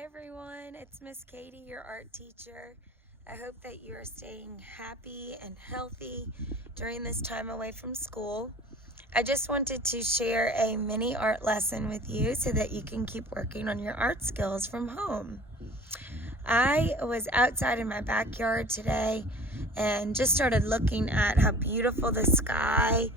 Hi everyone, it's Miss Katie, your art teacher. I hope that you are staying happy and healthy during this time away from school. I just wanted to share a mini art lesson with you so that you can keep working on your art skills from home. I was outside in my backyard today and just started looking at how beautiful the sky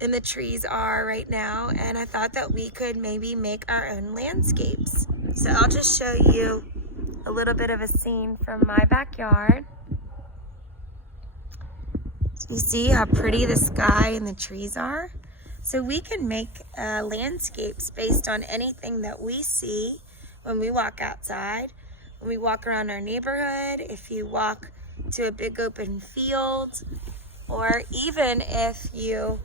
and the trees are right now, and I thought that we could maybe make our own landscapes. So I'll just show you a little bit of a scene from my backyard. So you see how pretty the sky and the trees are? So we can make landscapes based on anything that we see when we walk outside, when we walk around our neighborhood, if you walk to a big open field, or even if you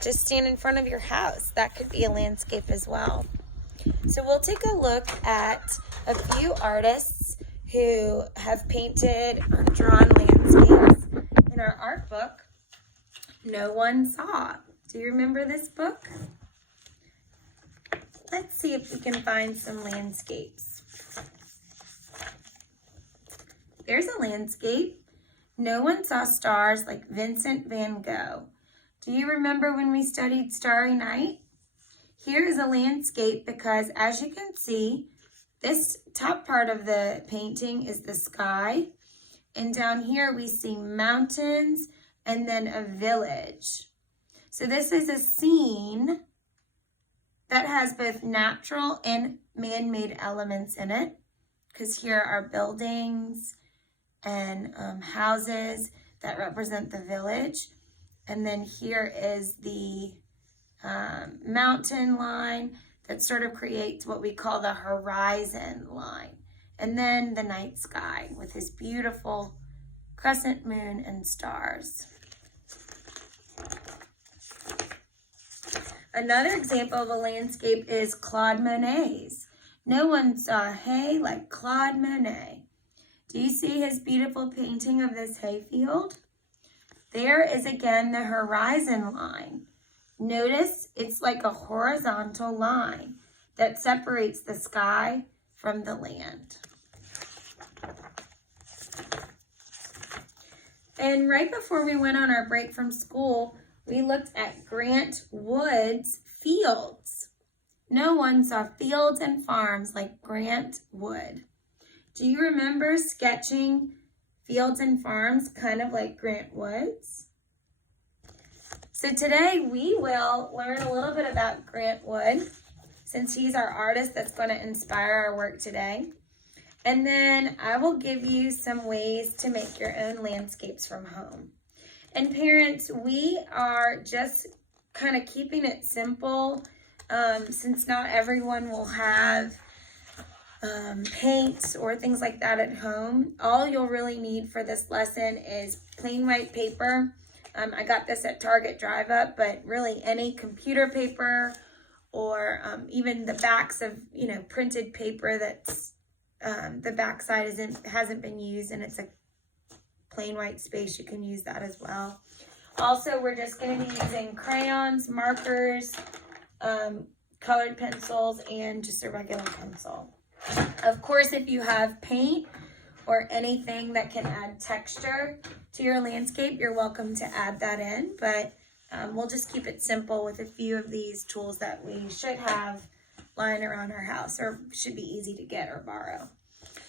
just stand in front of your house. That could be a landscape as well. So we'll take a look at a few artists who have painted or drawn landscapes in our art book, No One Saw. Do you remember this book? Let's see if we can find some landscapes. There's a landscape. No one saw stars like Vincent van Gogh. Do you remember when we studied Starry Night? Here is a landscape because, as you can see, this top part of the painting is the sky. And down here we see mountains and then a village. So this is a scene that has both natural and man-made elements in it, because here are buildings and houses that represent the village. And then here is the mountain line that sort of creates what we call the horizon line. And then the night sky with this beautiful crescent moon and stars. Another example of a landscape is Claude Monet's. No one saw hay like Claude Monet. Do you see his beautiful painting of this hayfield? There is again the horizon line. Notice it's like a horizontal line that separates the sky from the land. And right before we went on our break from school, we looked at Grant Wood's fields. No one saw fields and farms like Grant Wood. Do you remember sketching fields and farms kind of like Grant Wood's? So today we will learn a little bit about Grant Wood, since he's our artist that's going to inspire our work today. And then I will give you some ways to make your own landscapes from home. And parents, we are just kind of keeping it simple, since not everyone will have paint or things like that at home. All you'll really need for this lesson is plain white paper. I got this at Target Drive Up, but really any computer paper or even the backs of, printed paper that's the back side hasn't been used and it's a plain white space, you can use that as well. Also, we're just going to be using crayons, markers, colored pencils, and just a regular pencil. Of course, if you have paint or anything that can add texture to your landscape, you're welcome to add that in, but we'll just keep it simple with a few of these tools that we should have lying around our house, or should be easy to get or borrow.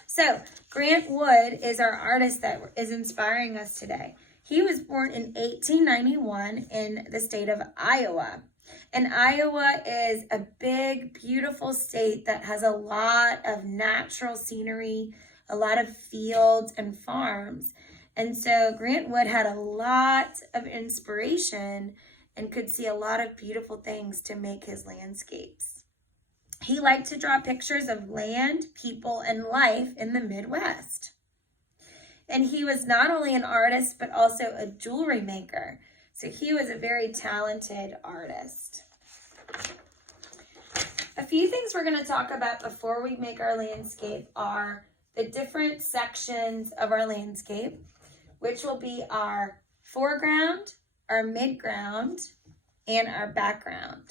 So Grant Wood is our artist that is inspiring us today. He was born in 1891 in the state of Iowa. And Iowa is a big, beautiful state that has a lot of natural scenery, a lot of fields and farms. And so Grant Wood had a lot of inspiration and could see a lot of beautiful things to make his landscapes. He liked to draw pictures of land, people, and life in the Midwest. And he was not only an artist, but also a jewelry maker. So he was a very talented artist. A few things we're going to talk about before we make our landscape are the different sections of our landscape, which will be our foreground, our midground, and our background.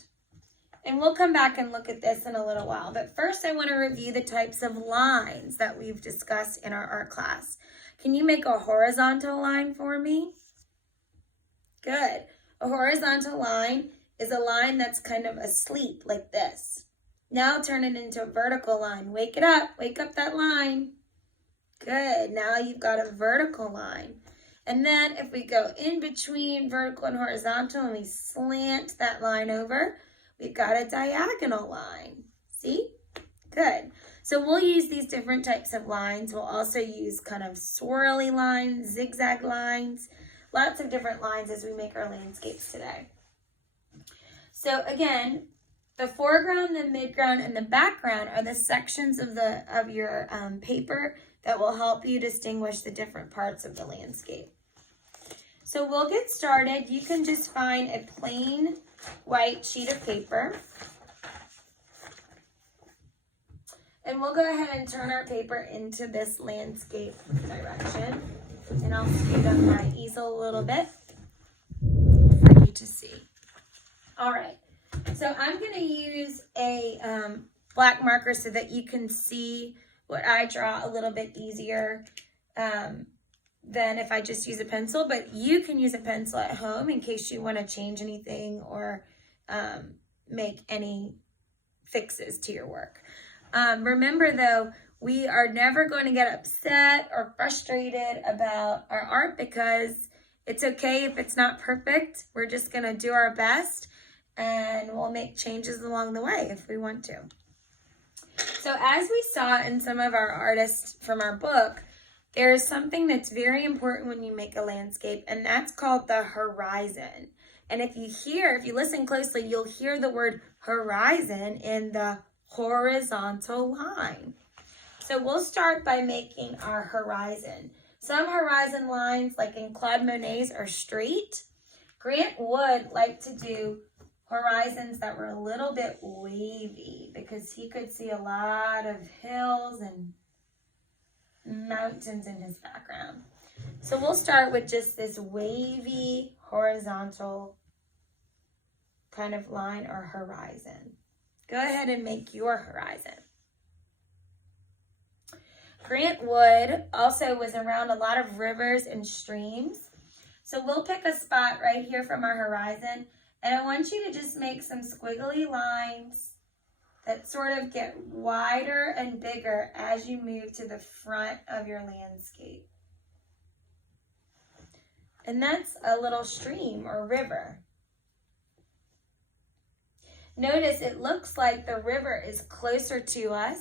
And we'll come back and look at this in a little while. But first, I want to review the types of lines that we've discussed in our art class. Can you make a horizontal line for me? Good. A horizontal line is a line that's kind of asleep like this. Now turn it into a vertical line. Wake it up. Wake up that line. Good. Now you've got a vertical line. And then if we go in between vertical and horizontal and we slant that line over, we've got a diagonal line. See? Good. So we'll use these different types of lines. We'll also use kind of swirly lines, zigzag lines, lots of different lines as we make our landscapes today. So again, the foreground, the midground, and the background are the sections of your paper that will help you distinguish the different parts of the landscape. So we'll get started. You can just find a plain white sheet of paper. And we'll go ahead and turn our paper into this landscape direction. And I'll scoot up my easel a little bit for you to see. All right, so I'm going to use a black marker so that you can see what I draw a little bit easier than if I just use a pencil, but you can use a pencil at home in case you want to change anything or make any fixes to your work. Remember though, we are never going to get upset or frustrated about our art because it's okay if it's not perfect. We're just going to do our best and we'll make changes along the way if we want to. So as we saw in some of our artists from our book, there's something that's very important when you make a landscape, and that's called the horizon. And if you listen closely, you'll hear the word horizon in the horizontal line. So we'll start by making our horizon. Some horizon lines, like in Claude Monet's, are straight. Grant Wood liked to do horizons that were a little bit wavy because he could see a lot of hills and mountains in his background. So we'll start with just this wavy horizontal kind of line or horizon. Go ahead and make your horizon. Grant Wood also was around a lot of rivers and streams. So we'll pick a spot right here from our horizon, and I want you to just make some squiggly lines that sort of get wider and bigger as you move to the front of your landscape. And that's a little stream or river. Notice it looks like the river is closer to us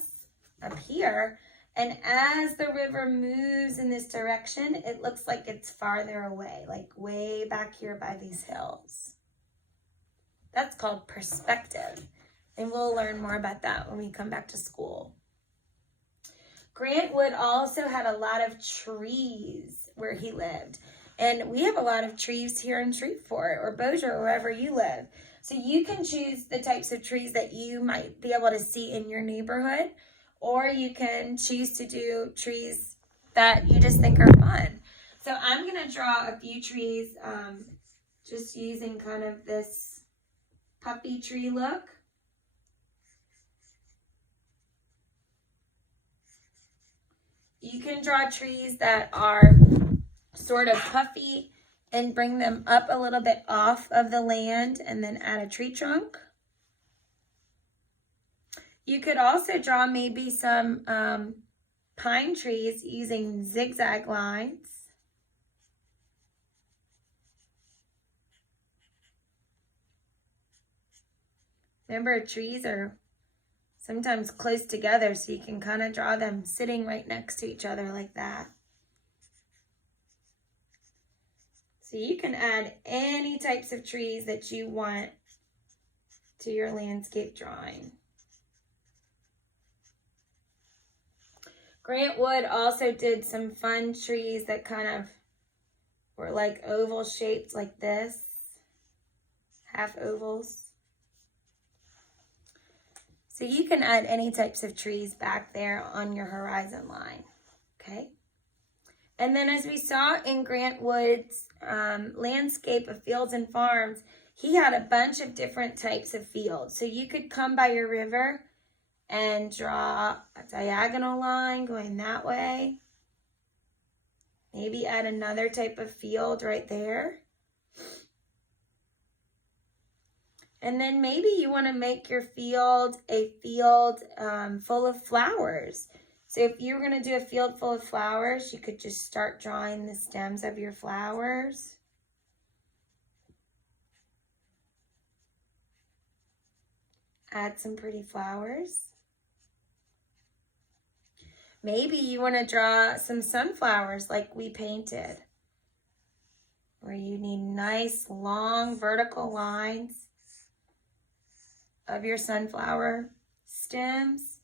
up here, and as the river moves in this direction, it looks like it's farther away, like way back here by these hills. That's called perspective. And we'll learn more about that when we come back to school. Grant Wood also had a lot of trees where he lived. And we have a lot of trees here in Shreveport or Bossier, or wherever you live. So you can choose the types of trees that you might be able to see in your neighborhood, or you can choose to do trees that you just think are fun. So I'm going to draw a few trees just using kind of this puffy tree look. You can draw trees that are sort of puffy and bring them up a little bit off of the land and then add a tree trunk. You could also draw maybe some pine trees using zigzag lines. Remember, trees are sometimes close together, so you can kind of draw them sitting right next to each other like that. So you can add any types of trees that you want to your landscape drawing. Grant Wood also did some fun trees that kind of were like oval shaped like this, half ovals. So you can add any types of trees back there on your horizon line, okay? And then as we saw in Grant Wood's landscape of fields and farms, he had a bunch of different types of fields. So you could come by your river and draw a diagonal line going that way. Maybe add another type of field right there. And then maybe you want to make your field a field full of flowers. So if you were going to do a field full of flowers, you could just start drawing the stems of your flowers. Add some pretty flowers. Maybe you want to draw some sunflowers like we painted, where you need nice long vertical lines of your sunflower stems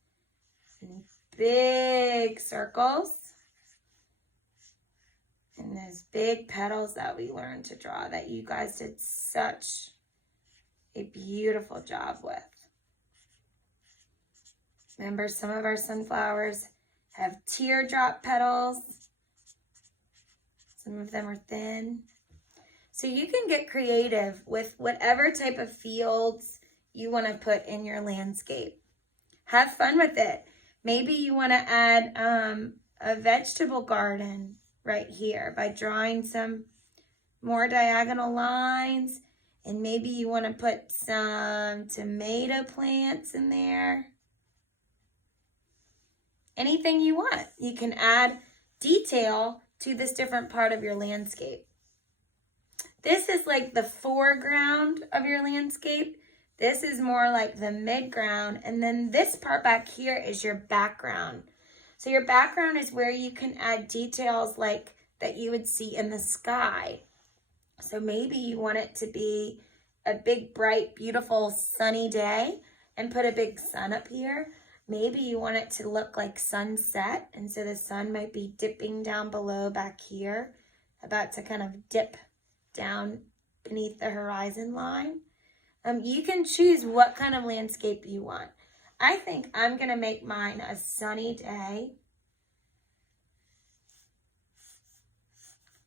and big circles and those big petals that we learned to draw that you guys did such a beautiful job with. Remember, some of our sunflowers have teardrop petals. Some of them are thin. So you can get creative with whatever type of fields you want to put in your landscape. Have fun with it. Maybe you want to add a vegetable garden right here by drawing some more diagonal lines. And maybe you want to put some tomato plants in there. Anything you want. You can add detail to this different part of your landscape. This is like the foreground of your landscape. This is more like the midground. And then this part back here is your background. So your background is where you can add details like that you would see in the sky. So maybe you want it to be a big, bright, beautiful, sunny day and put a big sun up here. Maybe you want it to look like sunset, and so the sun might be dipping down below back here, about to kind of dip down beneath the horizon line. You can choose what kind of landscape you want. I think I'm going to make mine a sunny day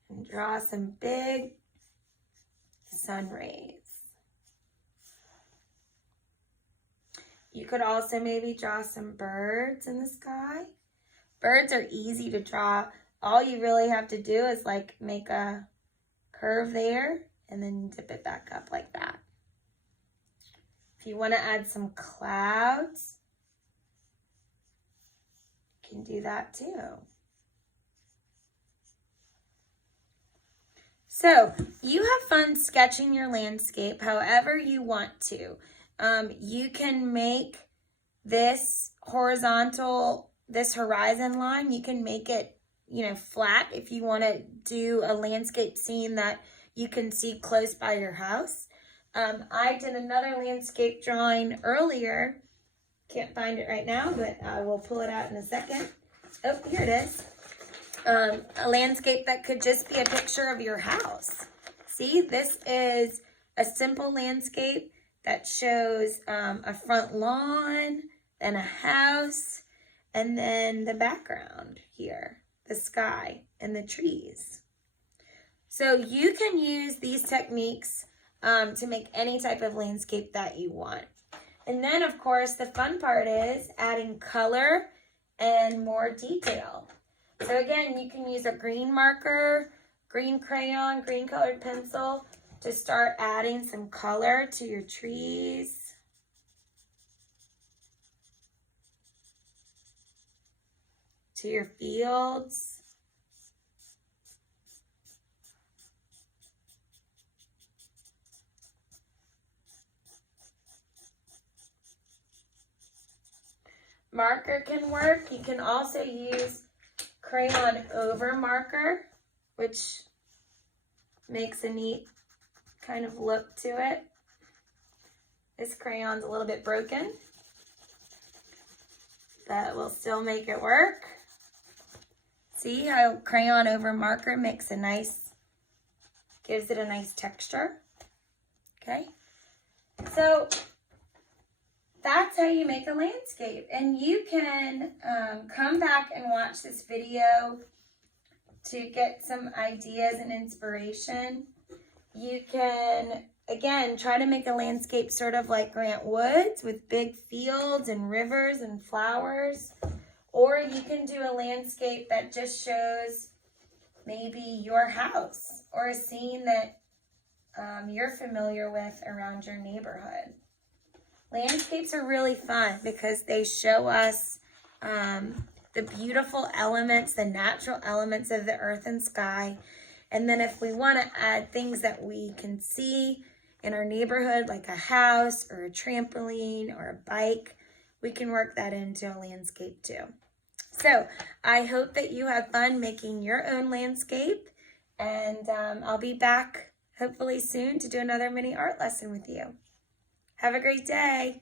and draw some big sun rays. You could also maybe draw some birds in the sky. Birds are easy to draw. All you really have to do is like make a curve there and then dip it back up like that. If you want to add some clouds, you can do that too. So you have fun sketching your landscape however you want to. You can make this horizontal, this horizon line, you can make it, flat if you want to do a landscape scene that you can see close by your house. I did another landscape drawing earlier. Can't find it right now, but I will pull it out in a second. Oh, here it is. A landscape that could just be a picture of your house. See, this is a simple landscape that shows a front lawn, then a house, and then the background here, the sky and the trees. So you can use these techniques to make any type of landscape that you want. And then, of course, the fun part is adding color and more detail. So again, you can use a green marker, green crayon, green colored pencil to start adding some color to your trees. To your fields. Marker can work. You can also use crayon over marker, which makes a neat kind of look to it. This crayon's a little bit broken, but we'll still make it work. See how crayon over marker makes a nice, gives it a nice texture. Okay, so that's how you make a landscape. And you can come back and watch this video to get some ideas and inspiration. You can again, try to make a landscape sort of like Grant Woods with big fields and rivers and flowers. Or you can do a landscape that just shows maybe your house or a scene that you're familiar with around your neighborhood. Landscapes are really fun because they show us the beautiful elements, the natural elements of the earth and sky. And then if we want to add things that we can see in our neighborhood, like a house or a trampoline or a bike, we can work that into a landscape too. So I hope that you have fun making your own landscape, and I'll be back hopefully soon to do another mini art lesson with you. Have a great day.